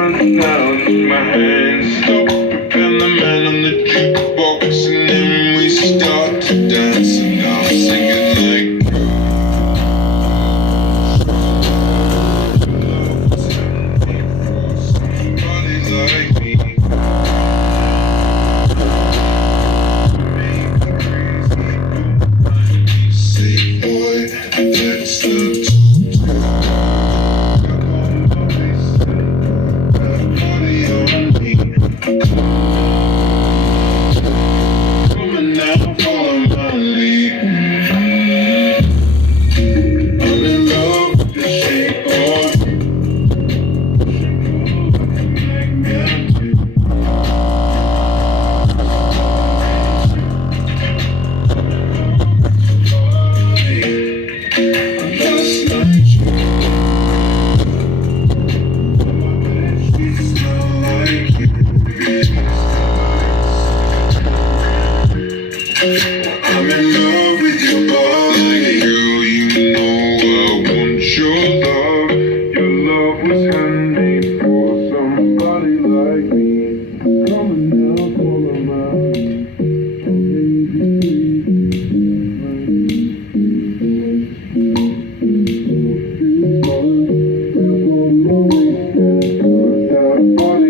run down my hands, stop and the man on the jukebox, and then we start to dance, and I'm singing like somebody like me. Say, boy, that's the I'm in love with your body, girl, you know I want your love. Your love was handmade for somebody like me. Come on now, follow my body.